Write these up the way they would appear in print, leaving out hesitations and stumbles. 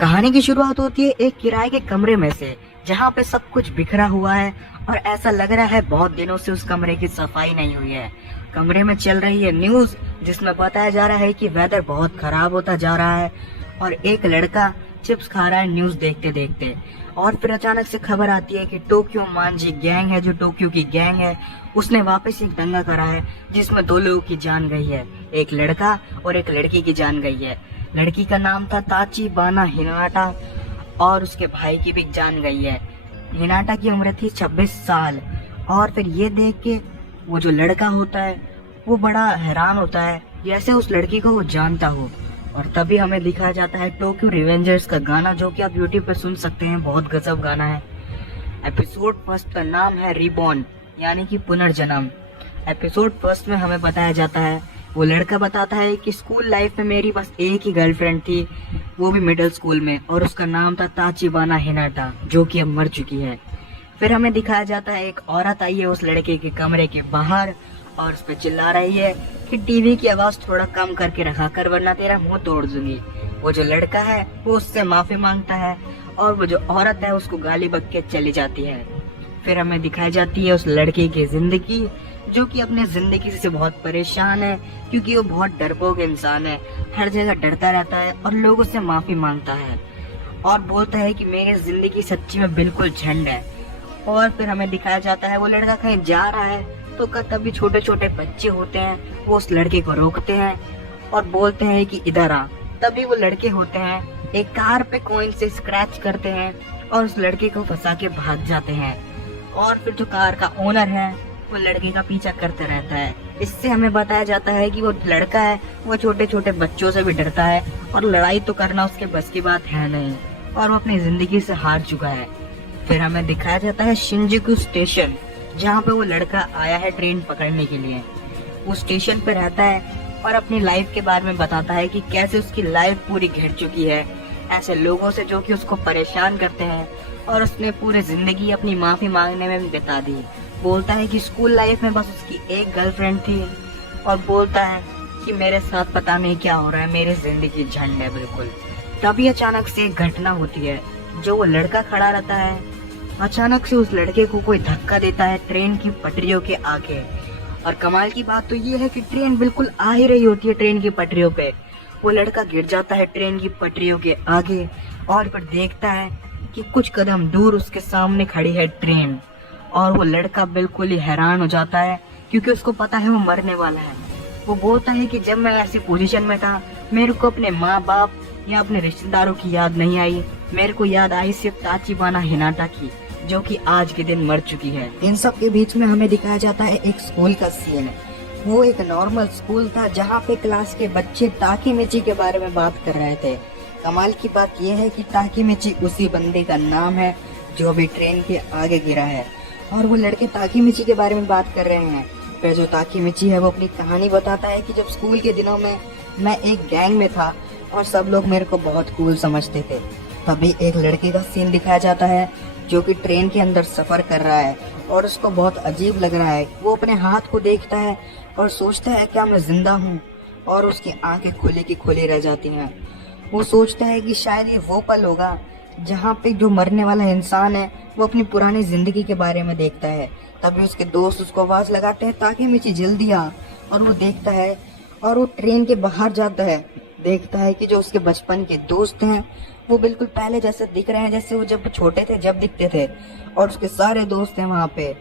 कहानी की शुरुआत होती है एक किराए के कमरे में से, जहाँ पे सब कुछ बिखरा हुआ है और ऐसा लग रहा है बहुत दिनों से उस कमरे की सफाई नहीं हुई है। कमरे में चल रही है न्यूज, जिसमें बताया जा रहा है कि वेदर बहुत खराब होता जा रहा है और एक लड़का चिप्स खा रहा है न्यूज देखते देखते। और फिर अचानक से खबर आती है कि टोक्यो मांझी गैंग है, जो टोक्यो की गैंग है, उसने वापस एक दंगा करा है जिसमें 2 लोगों की जान गई है। एक लड़का और एक लड़की की जान गई है। लड़की का नाम था ताची बाना हिनाटा और उसके भाई की भी जान गई है। हिनाटा की उम्र थी 26 साल। और फिर ये देख के वो जो लड़का होता है वो बड़ा हैरान होता है, जैसे उस लड़की को वो जानता हो। और तभी हमें दिखाया जाता है टोक्यो रिवेंजर्स का गाना, जो कि आप यूट्यूब पे सुन सकते हैं। बहुत गजब गाना है। एपिसोड फर्स्ट का नाम है रिबॉर्न, यानी कि पुनर्जन्म। एपिसोड फर्स्ट में हमें बताया जाता है, वो लड़का बताता है कि स्कूल लाइफ में मेरी बस एक ही गर्लफ्रेंड थी, वो भी मिडिल स्कूल में, और उसका नाम था ताचिबाना हिनाटा, जो कि अब मर चुकी है। फिर हमें दिखाया जाता है एक औरत आई है उस लड़के के कमरे के बाहर और उस पर चिल्ला रही है कि टीवी की आवाज थोड़ा कम करके रखा कर, वरना तेरा मुंह तोड़ दूंगी। वो जो लड़का है वो उससे माफी मांगता है और वो जो औरत है उसको गाली बक के चली जाती है। फिर हमें दिखाई जाती है उस लड़के की जिंदगी, जो कि अपने जिंदगी से बहुत परेशान है, क्योंकि वो बहुत डरपोक इंसान है। हर जगह डरता रहता है और लोगों से माफी मांगता है और बोलता है कि मेरी जिंदगी सच्ची में बिल्कुल झंड है। और फिर हमें दिखाया जाता है वो लड़का कहीं जा रहा है तो तभी छोटे छोटे बच्चे होते हैं, वो उस लड़के को रोकते हैं और बोलते हैं कि इधर आ। तभी वो लड़के होते हैं एक कार पे कॉइन से स्क्रैच करते हैं और उस लड़के को फंसा के भाग जाते हैं। और फिर जो कार का ओनर है वो लड़के का पीछा करते रहता है। इससे हमें बताया जाता है कि वो लड़का है वो छोटे छोटे बच्चों से भी डरता है और लड़ाई तो करना उसके बस की बात है नहीं, और वो अपनी जिंदगी से हार चुका है। फिर हमें दिखाया जाता है शिंजुकू स्टेशन, जहाँ पे वो लड़का आया है ट्रेन पकड़ने के लिए। वो स्टेशन पे रहता है और अपनी लाइफ के बारे में बताता है कि कैसे उसकी लाइफ पूरी घिर चुकी है ऐसे लोगों से जो कि उसको परेशान करते हैं, और उसने पूरी जिंदगी अपनी माफी मांगने में बिता दी। बोलता है कि स्कूल लाइफ में बस उसकी एक गर्लफ्रेंड थी और बोलता है कि मेरे साथ पता नहीं क्या हो रहा है, मेरी जिंदगी झंड है बिल्कुल। तभी अचानक से एक घटना होती है, जो वो लड़का खड़ा रहता है, अचानक से उस लड़के को कोई धक्का देता है ट्रेन की पटरियों के आगे। और कमाल की बात तो ये है कि ट्रेन बिल्कुल आ ही रही होती है ट्रेन की पटरियों पे। वो लड़का गिर जाता है ट्रेन की पटरियों के आगे और फिर देखता है कि कुछ कदम दूर उसके सामने खड़ी है ट्रेन। और वो लड़का बिल्कुल ही हैरान हो जाता है, क्योंकि उसको पता है वो मरने वाला है। वो बोलता है कि जब मैं ऐसी पोजीशन में था, मेरे को अपने माँ बाप या अपने रिश्तेदारों की याद नहीं आई, मेरे को याद आई सिर्फ ताचिबाना हिनाटा की, जो कि आज के दिन मर चुकी है। इन सब के बीच में हमें दिखाया जाता है एक स्कूल का सीन। वो एक नॉर्मल स्कूल था, जहाँ पे क्लास के बच्चे ताकीमिची के बारे में बात कर रहे थे। कमाल की बात यह है कि ताकीमिची उसी बंदे का नाम है जो अभी ट्रेन के आगे गिरा है, और वो लड़के ताकीमिची के बारे में बात कर रहे हैं। फिर जो ताकीमिची है वो अपनी कहानी बताता है कि जब स्कूल के दिनों में मैं एक गैंग में था और सब लोग मेरे को बहुत कूल समझते थे। तभी एक लड़के का सीन दिखाया जाता है जो कि ट्रेन के अंदर सफर कर रहा है और उसको बहुत अजीब लग रहा है। वो अपने हाथ को देखता है और सोचता है क्या मैं जिंदा हूँ, और उसकी आंखें खुली की खुली रह जाती हैं। वो सोचता है कि शायद ये वो पल होगा जहाँ पे जो मरने वाला इंसान है वो अपनी पुरानी जिंदगी के बारे में देखता है। तभी उसके दोस्त उसको आवाज लगाते हैं ताकि मिची जल्दी आ, और वो देखता है और वो ट्रेन के बाहर जाता है। देखता है कि जो उसके बचपन के दोस्त हैं वो बिल्कुल पहले जैसे दिख रहे हैं, जैसे वो जब छोटे थे जब दिखते थे, और उसके सारे दोस्त हैं वहाँ पे।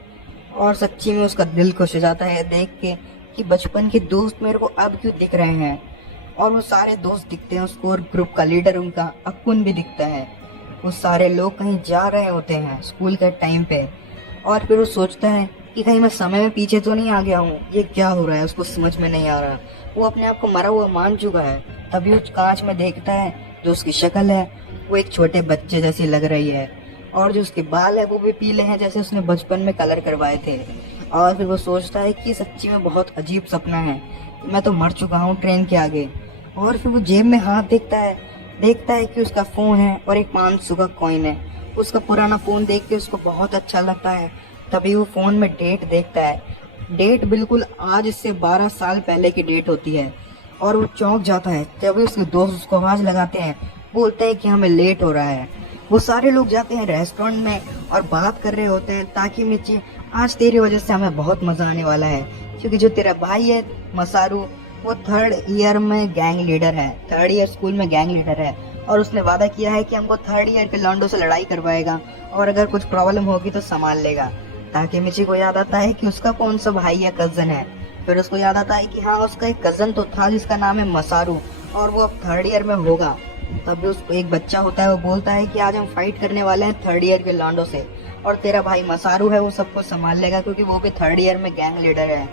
और सच्ची में उसका दिल खुश हो जाता है देख के कि बचपन के दोस्त मेरे को अब क्यों दिख रहे हैं। और वो सारे दोस्त दिखते हैं उसको, और ग्रुप का लीडर उनका अकुन भी दिखता है। वो सारे लोग कहीं जा रहे होते हैं स्कूल के टाइम पे, और फिर वो सोचता है कि कहीं मैं समय में पीछे तो नहीं आ गया हूँ, ये क्या हो रहा है, उसको समझ में नहीं आ रहा। वो अपने आप को मरा हुआ मान चुका है। तभी वो कांच में देखता है, जो उसकी शक्ल है वो एक छोटे बच्चे जैसी लग रही है, और जो उसके बाल है वो भी पीले हैं जैसे उसने बचपन में कलर करवाए थे। और फिर वो सोचता है कि सच्ची में बहुत अजीब सपना है, मैं तो मर चुका हूँ ट्रेन के आगे। और फिर वो जेब में हाथ देखता है कि उसका फोन है और एक 500 का कॉइन है। उसका पुराना फोन देख के उसको बहुत अच्छा लगता है। तभी वो फोन में डेट देखता है। डेट बिल्कुल आज से 12 साल पहले की डेट होती है, और वो चौंक जाता है। तभी उसके दोस्त उसको आवाज लगाते हैं, बोलते हैं कि हमें लेट हो रहा है। वो सारे लोग जाते हैं रेस्टोरेंट में और बात कर रहे होते हैं, ताकि मिची आज तेरी वजह से हमें बहुत मजा आने वाला है, क्योंकि जो तेरा भाई है मसारू, वो 3rd ईयर में गैंग लीडर है, 3rd ईयर स्कूल में गैंग लीडर है, और उसने वादा किया है कि हमको 3rd ईयर के लॉन्डो से लड़ाई करवाएगा और अगर कुछ प्रॉब्लम होगी तो संभाल लेगा। ताकि मिची को याद आता है कि उसका कौन सा भाई या कजन है। फिर उसको याद आता है कि हाँ, उसका एक कजन तो था जिसका नाम है मसारू, और वो अब 3rd ईयर में होगा। तभी उसको एक बच्चा होता है, वो बोलता है कि आज हम फाइट करने वाले हैं 3rd ईयर के लॉन्डो से, और तेरा भाई मसारू है वो सबको संभाल लेगा, क्योंकि वो भी 3rd ईयर में गैंग लीडर है।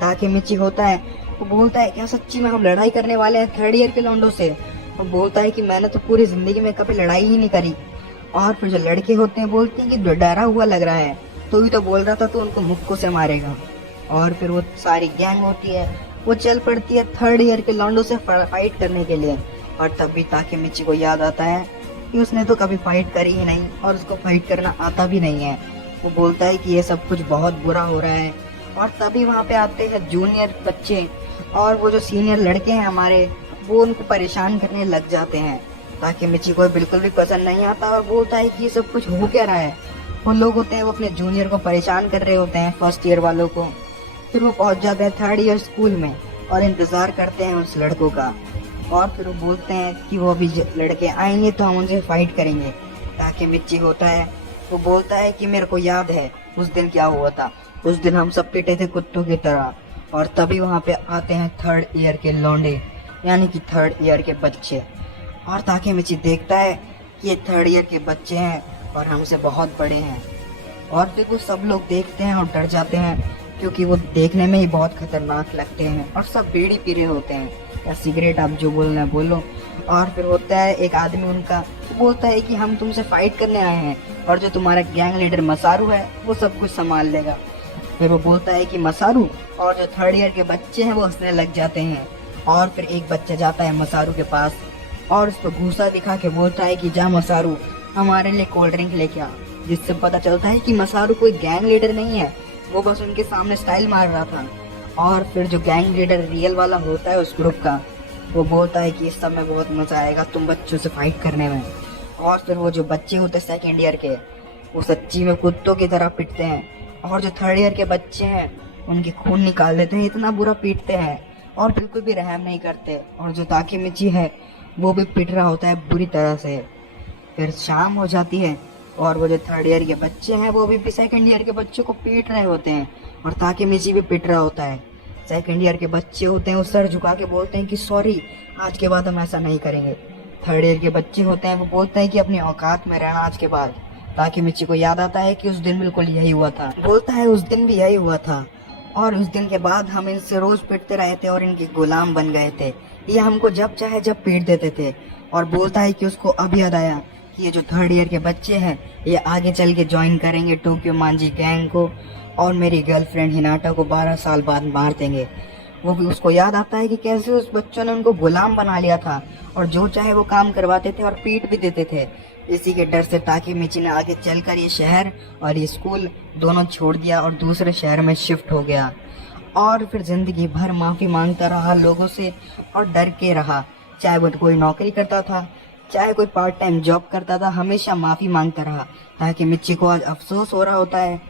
ताकि मिची होता है, वो बोलता है क्या सच्ची में हम लड़ाई करने वाले हैं 3rd ईयर के लॉन्डो से? वो बोलता है कि मैंने तो पूरी जिंदगी में कभी लड़ाई ही नहीं करी। और फिर जो लड़के होते हैं बोलते हैं कि डरा हुआ लग रहा है, तो भी तो बोल रहा था तो उनको मुक्कों से मारेगा। और फिर वो सारी गैंग होती है, वो चल पड़ती है 3rd ईयर के लॉन्डो से फाइट करने के लिए। और तभी ताकि मिची को याद आता है कि उसने तो कभी फाइट करी ही नहीं और उसको फाइट करना आता भी नहीं है। वो बोलता है कि ये सब कुछ बहुत बुरा हो रहा है। और तभी वहाँ पे आते हैं जूनियर बच्चे, और वो जो सीनियर लड़के हैं हमारे, वो उनको परेशान करने लग जाते हैं। ताकि मिची को बिल्कुल भी पसंद नहीं आता और बोलता है कि ये सब कुछ हो क्या रहा है। वो लोग होते हैं वो अपने जूनियर को परेशान कर रहे होते हैं, 1st ईयर वालों को। फिर वो पहुंच जाते हैं 3rd ईयर स्कूल में और इंतजार करते हैं उस लड़कों का। और फिर वो बोलते हैं कि वो अभी लड़के आएंगे तो हम उनसे फाइट करेंगे। ताकि मिची होता है, वो बोलता है कि मेरे को याद है उस दिन क्या हुआ था, उस दिन हम सब पिटे थे कुत्तों की तरह। और तभी वहाँ पे आते हैं 3rd ईयर के लौंडे, यानी कि 3rd ईयर के बच्चे। और ताकि मिची देखता है कि ये 3rd ईयर के बच्चे हैं और हमसे बहुत बड़े हैं। और फिर वो सब लोग देखते हैं और डर जाते हैं, क्योंकि वो देखने में ही बहुत खतरनाक लगते हैं और सब बीड़ी पी रहे होते हैं या सिगरेट, आप जो बोलना है बोलो। और फिर होता है एक आदमी उनका, वो बोलता है कि हम तुमसे फाइट करने आए हैं और जो तुम्हारा गैंग लीडर मसारू है वो सब कुछ संभाल लेगा। फिर वो बोलता है कि मसारू, और जो 3rd ईयर के बच्चे हैं वो हंसने लग जाते हैं। और फिर एक बच्चा जाता है मसारू के पास और उसको घूसा दिखा के बोलता है कि जा मसारू, हमारे लिए कोल्ड ड्रिंक लेके आ। जिससे पता चलता है कि मसारू कोई गैंग लीडर नहीं है, वो बस उनके सामने स्टाइल मार रहा था। और फिर जो गैंग लीडर रियल वाला होता है उस ग्रुप का, वो बोलता है कि इस सब में बहुत मजा आएगा तुम बच्चों से फाइट करने में। और फिर वो जो बच्चे होते हैं 2nd ईयर के, वो सच्ची में कुत्तों की तरह पिटते हैं। और जो 3rd ईयर के बच्चे हैं उनके खून निकाल देते हैं, इतना बुरा पीटते हैं और बिल्कुल भी रहम नहीं करते। और जो ताकि मिची है वो भी पिट रहा होता है बुरी तरह से। फिर शाम हो जाती है और वो जो 3rd ईयर के बच्चे हैं वो भी 2nd ईयर के बच्चों को पीट रहे होते हैं, और ताकि मिची भी पिट रहा होता है। 2nd ईयर के बच्चे होते हैं वो सर झुका के बोलते हैं कि सॉरी, आज के बाद हम ऐसा नहीं करेंगे। 3rd ईयर के बच्चे होते हैं वो बोलते हैं कि अपनी औकात में रहना आज के बाद। ताकि मिची को याद आता है कि उस दिन बिल्कुल यही हुआ था, बोलता है उस दिन भी यही हुआ था, और उस दिन के बाद हम इनसे रोज पिटते रहे थे और इनके गुलाम बन गए थे। ये हमको जब चाहे जब पीट देते थे। और बोलता है कि उसको अब याद आया कि ये जो 3rd ईयर के बच्चे हैं ये आगे चल के ज्वाइन करेंगे टोक्यो मांझी गैंग को, और मेरी गर्लफ्रेंड हिनाटा को 12 साल बाद मार देंगे। वो भी उसको याद आता है कि कैसे उस बच्चों ने उनको गुलाम बना लिया था और जो चाहे वो काम करवाते थे और पीट भी देते थे। इसी के डर से ताकि मिची ने आगे चलकर ये शहर और ये स्कूल दोनों छोड़ दिया और दूसरे शहर में शिफ्ट हो गया। और फिर जिंदगी भर माफी मांगता रहा लोगों से और डर के रहा। चाहे वो कोई नौकरी करता था, चाहे कोई पार्ट टाइम जॉब करता था, हमेशा माफी मांगता रहा। ताकि मिची को आज अफसोस हो रहा होता है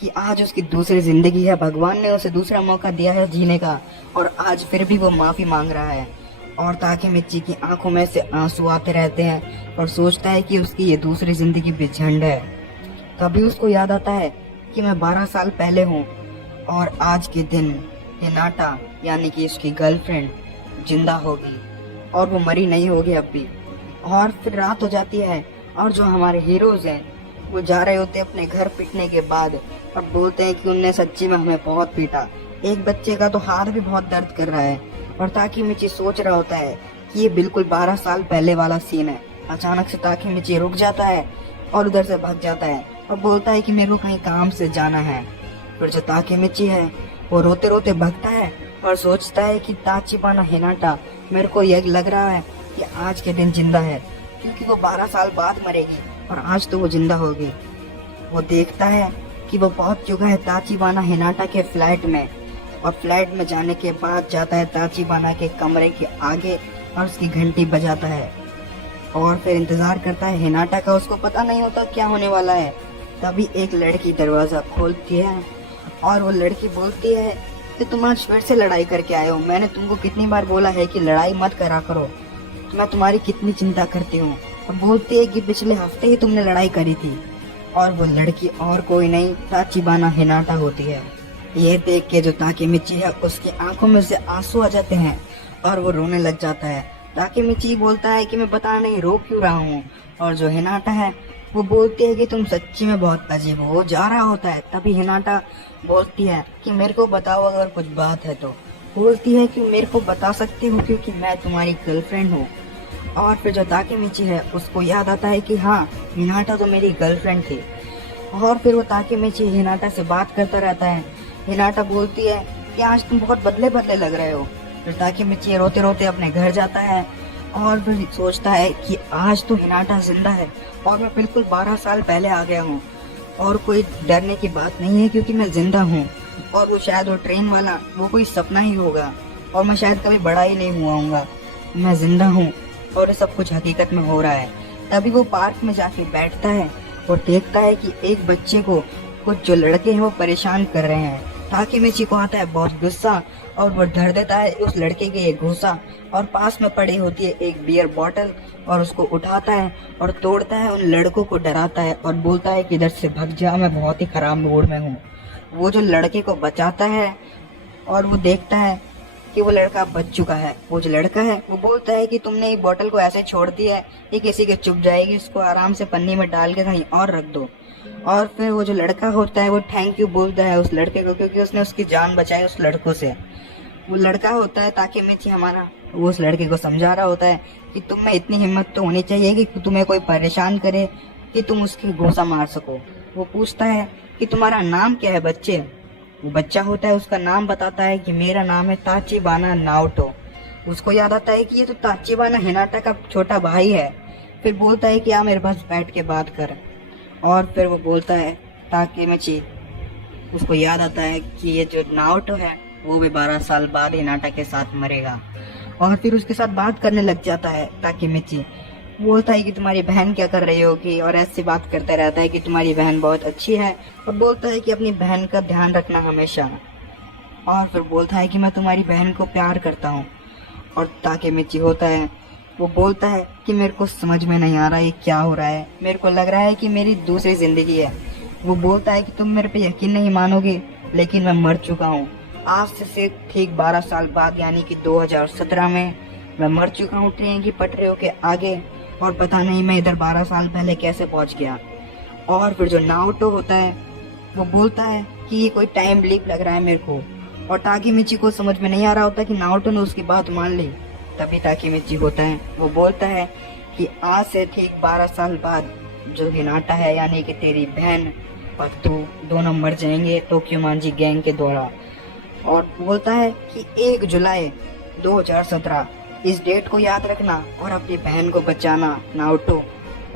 कि आज उसकी दूसरी जिंदगी है, भगवान ने उसे दूसरा मौका दिया है जीने का, और आज फिर भी वो माफी मांग रहा है। और ताकि मिची की आंखों में से आंसू आते रहते हैं और सोचता है कि उसकी ये दूसरी जिंदगी बेझंड है। तभी उसको याद आता है कि मैं 12 साल पहले हूँ और आज के दिन हिनाटा यानी कि उसकी गर्लफ्रेंड जिंदा होगी और वो मरी नहीं होगी अब भी। और फिर रात हो जाती है और जो हमारे हीरोज हैं वो जा रहे होते हैं अपने घर पीटने के बाद, और बोलते हैं कि उनने सच्ची में हमें बहुत पीटा। एक बच्चे का तो हाथ भी बहुत दर्द कर रहा है। और ताकि मिची सोच रहा होता है कि ये बिल्कुल 12 साल पहले वाला सीन है। अचानक से ताकि मिची रुक जाता है और उधर से भाग जाता है और बोलता है कि मेरे को कहीं काम से जाना है। फिर जो ताकि मिची है वो रोते रोते भागता है और सोचता है कि ताचिबाना हिनाटा, मेरे को यह लग रहा है कि आज के दिन जिंदा है, क्योंकि वो 12 साल बाद मरेगी और आज तो वो जिंदा होगी। वो देखता है कि वो पहुंच चुका है ताचिबाना हिनाटा के फ्लैट में, और फ्लैट में जाने के बाद जाता है ताचिबाना के कमरे के आगे और उसकी घंटी बजाता है। और फिर इंतजार करता है हिनाटा का। उसको पता नहीं होता क्या होने वाला है। तभी एक लड़की दरवाजा खोलती है और वो लड़की बोलती है कि तुम आज फिर से लड़ाई करके आए हो। मैंने तुमको कितनी बार बोला है कि लड़ाई मत करा करो, मैं तुम्हारी कितनी चिंता करती हूँ। और बोलती है कि पिछले हफ्ते ही तुमने लड़ाई करी थी। और वो लड़की और कोई नहीं, ताचिबाना हिनाटा होती है। ये देख के जो ताकेमिची है उसकी आंखों में से आंसू आ जाते हैं और वो रोने लग जाता है। ताकेमिची बोलता है कि मैं पता नहीं रो क्यों रहा हूँ। और जो हिनाटा है वो बोलती है कि तुम सच्ची में बहुत अजीब हो। वो जा रहा होता है, तभी हिनाटा बोलती है कि मेरे को बताओ अगर कुछ बात है तो। बोलती है कि मेरे को बता सकती हो क्योंकि मैं तुम्हारी गर्लफ्रेंड हूँ। और फिर जो ताकेमिची है उसको याद आता है कि हाँ, हिनाटा तो मेरी गर्लफ्रेंड थी। और फिर वो ताकेमिची हिनाटा से बात करता रहता है। हिनाटा बोलती है कि आज तुम बहुत बदले बदले लग रहे हो। फिर ताकेमिची रोते रोते अपने घर जाता है और फिर सोचता है कि आज तो हिनाटा जिंदा है और मैं बिल्कुल 12 साल पहले आ गया हूँ और कोई डरने की बात नहीं है क्योंकि मैं जिंदा हूँ। और वो शायद वो ट्रेन वाला वो कोई सपना ही होगा और मैं शायद कभी बड़ा ही नहीं हुआ हूँगा। मैं जिंदा हूँ और सब कुछ हकीकत में हो रहा है। तभी वो पार्क में जाके बैठता है और देखता है कि एक बच्चे को कुछ जो लड़के हैं वो परेशान कर रहे हैं। ताकेमिची को आता है बहुत गुस्सा और वो धर देता है उस लड़के के एक घूसा और पास में पड़ी होती है एक बियर बॉटल और उसको उठाता है और तोड़ता है। उन लड़कों को डराता है और बोलता है कि इधर से भग जा, मैं बहुत ही खराब मूड में हूँ। वो जो लड़के को बचाता है और वो देखता है कि वो लड़का बच चुका है। वो जो लड़का है वो बोलता है कि तुमने ये बॉटल को ऐसे छोड़ दिया है, ये किसी के चुप जाएगी, इसको आराम से पन्नी में डाल के कहीं और रख दो। और फिर वो जो लड़का होता है वो थैंक यू बोलता है उस लड़के को क्योंकि उसने उसकी जान बचाई उस लड़कों से। वो लड़का होता है ताकेमिची हमारा, वो उस लड़के को समझा रहा होता है कि तुम में इतनी हिम्मत तो होनी चाहिए कि तुम्हें कोई परेशान करे कि तुम उसकी घूसा मार सको। वो पूछता है कि तुम्हारा नाम क्या है बच्चे। वो बच्चा होता है उसका नाम बताता है कि मेरा नाम है ताचिबाना नाओटो। उसको याद आता है कि ये तो ताचिबाना हिनाटा का छोटा भाई है। फिर बोलता है कि आ मेरे पास बैठ के बात कर। और फिर वो बोलता है ताकेमिची, उसको याद आता है कि ये जो नाओटो है वो भी 12 साल बाद हिनाटा के साथ मरेगा। और फिर उसके साथ बात करने लग जाता है ताकेमिची। बोलता है कि तुम्हारी बहन क्या कर रही होगी और ऐसी बात करता रहता है कि तुम्हारी बहन बहुत अच्छी है और बोलता है कि अपनी बहन का ध्यान रखना हमेशा। और फिर बोलता है कि मैं तुम्हारी बहन को प्यार करता हूँ। और ताकेमिची होता है वो बोलता है कि मेरे को समझ में नहीं आ रहा है क्या हो रहा है, मेरे को लग रहा है कि मेरी दूसरी जिंदगी है। वो बोलता है कि तुम मेरे पे यकीन नहीं मानोगे लेकिन मैं मर चुका हूँ। आज से ठीक 12 साल बाद यानी कि 2017 में मैं मर चुका हूँ ट्रेन की पटरियों के आगे और पता नहीं मैं इधर 12 साल पहले कैसे पहुँच गया। और फिर जो नाओटो होता है वो बोलता है कि ये कोई टाइम लीप लग रहा है मेरे को। और ताकेमिची को समझ में नहीं आ रहा होता कि नाओटो ने उसकी बात मान ली। तभी ताकेमिची होता है वो बोलता है कि आज से ठीक 12 साल बाद जो हिनाटा है यानी कि तेरी बहन और तू दोनों मर जाएंगे टोक्योमांजी गैंग के द्वारा। और बोलता है कि 1 जुलाई 2017 इस डेट को याद रखना और अपनी बहन को बचाना नाओटो।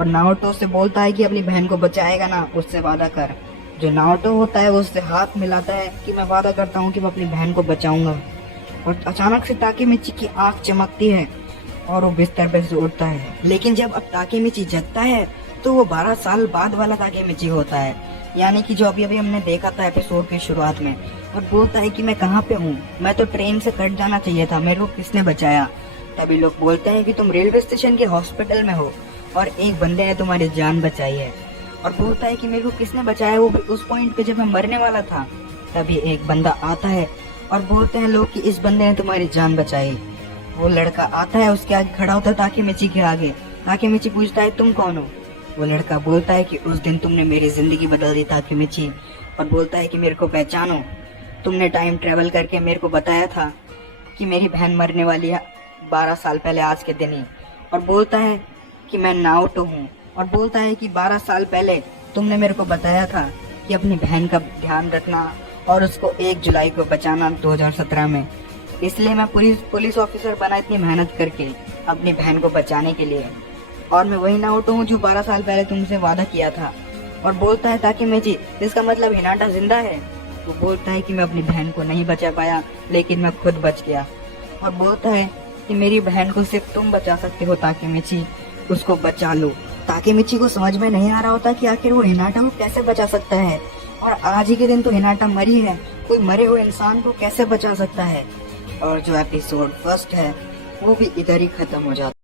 और नाओटो से बोलता है कि अपनी बहन को बचाएगा ना, उससे वादा कर। जो नाओटो होता है वो उससे हाथ मिलाता है कि मैं वादा करता हूँ कि मैं अपनी बहन को बचाऊंगा। और अचानक से ताकेमिची की आंख चमकती है और वो बिस्तर पे से उठता है। लेकिन जब अब ताकेमिची जगता है तो वो 12 साल बाद वाला ताकेमिची होता है, यानी कि जो अभी अभी हमने देखा था एपिसोड की शुरुआत में। और बोलता है कि मैं कहाँ पे हूँ, मैं तो ट्रेन से कट जाना चाहिए था, मेरे को किसने बचाया। तभी लोग बोलते हैं कि तुम रेलवे स्टेशन के हॉस्पिटल में हो और एक बंदे ने तुम्हारी जान बचाई है। और बोलता है कि मेरे को किसने बचाया, वो उस पॉइंट पे जब मैं मरने वाला था। तभी एक बंदा आता है और बोलते हैं लोग कि इस बंदे ने तुम्हारी जान बचाई। वो लड़का आता है उसके आगे खड़ा होता है ताकेमिची के आगे। ताकेमिची पूछता है तुम कौन हो। वो लड़का बोलता है कि उस दिन तुमने मेरी जिंदगी बदल दी ताकेमिची। और बोलता है कि मेरे को पहचानो, तुमने टाइम ट्रेवल करके मेरे को बताया था कि मेरी बहन मरने वाली है 12 साल पहले आज के दिन ही। और बोलता है कि मैं नाओटो हूँ। और बोलता है कि 12 साल पहले तुमने मेरे को बताया था कि अपनी बहन का ध्यान रखना और उसको 1 जुलाई को बचाना 2017 में। इसलिए मैं पुलिस ऑफिसर बना इतनी मेहनत करके अपनी बहन को बचाने के लिए। और मैं वही नाओटो हूँ जो 12 साल पहले तुमसे वादा किया था। और बोलता है ताकेमिची इसका मतलब हिनाटा जिंदा है। वो बोलता है कि मैं अपनी बहन को नहीं बचा पाया लेकिन मैं खुद बच गया। और बोलता है कि मेरी बहन को सिर्फ तुम बचा सकते हो ताकेमिची। उसको बचा लो। ताकेमिची को समझ में नहीं आ रहा होता कि आखिर वो हिनाटा को कैसे बचा सकता है, और आज ही के दिन तो हिनाटा मरी है, कोई मरे हुए इंसान को कैसे बचा सकता है। और जो एपिसोड फर्स्ट है वो भी इधर ही खत्म हो जाता है।